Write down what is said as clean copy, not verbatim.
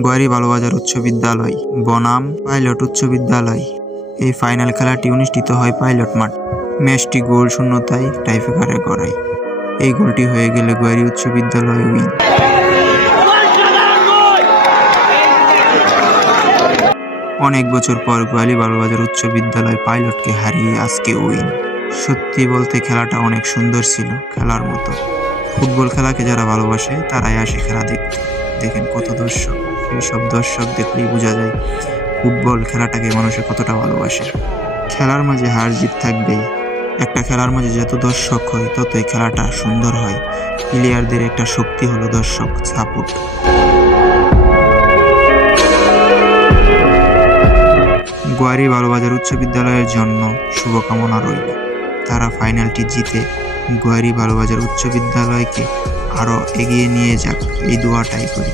গোয়ারি বালুবাজার উচ্চ বিদ্যালয় বনাম পাইলট উচ্চ বিদ্যালয়। এই ফাইনাল খেলাটি অনুষ্ঠিত হয় পাইলট মাঠ। ম্যাচটি গোল শূন্যতায় টাইব্রেকারে গড়ায়। এই গোলটি হয়ে গেলে গোয়ারি উচ্চ বিদ্যালয় উইন। অনেক বছর পর গোয়ারি বালুবাজার উচ্চ বিদ্যালয় পাইলটকে হারিয়ে আজকে উইন। সত্যি বলতে খেলাটা অনেক সুন্দর ছিল, খেলার মতো। ফুটবল খেলাকে যারা ভালোবাসে তারাই আসে খেলা দেখতে। দেখেন কত দর্শক, এইসব দর্শক দেখলেই বোঝা যায় ফুটবল খেলাটাকে মানুষে কতটা ভালোবাসে। খেলার মাঝে হার জিত থাকবেই। একটা খেলার মাঝে যত দর্শক হয় ততই খেলাটা সুন্দর হয়। প্লেয়ারদের একটা শক্তি হলো দর্শক সাপোর্ট। গোয়ারি বালুবাজার উচ্চ বিদ্যালয়ের জন্য শুভকামনা রইল। তারা ফাইনালটি জিতে গোয়ারি বালুবাজার উচ্চ বিদ্যালয়কে আরও এগিয়ে নিয়ে যাক, এই দোয়াটাই করি।